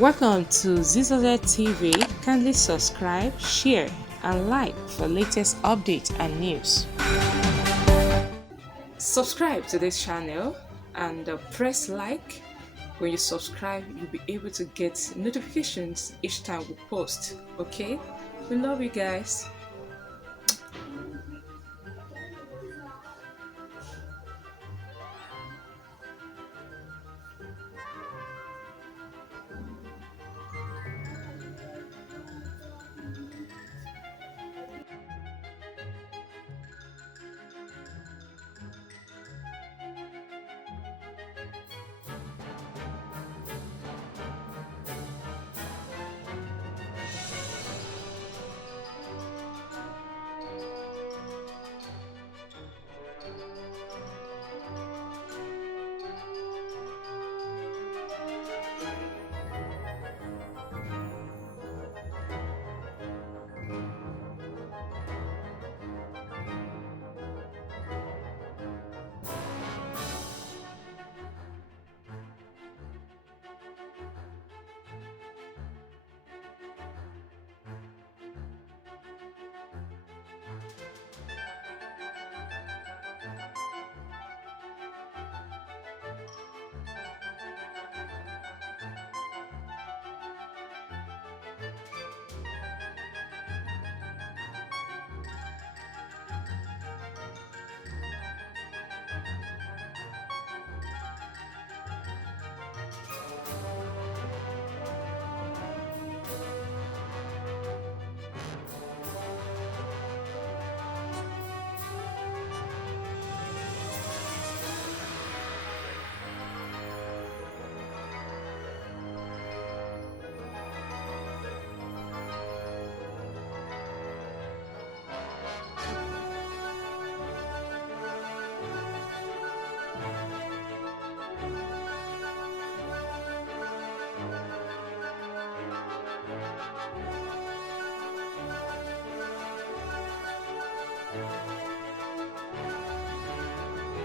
Welcome to ZZZ TV. Kindly subscribe, share, and like for latest updates and news. Subscribe to this channel and press like. When you subscribe, you'll be able to get notifications each time we post. Okay? We love you guys.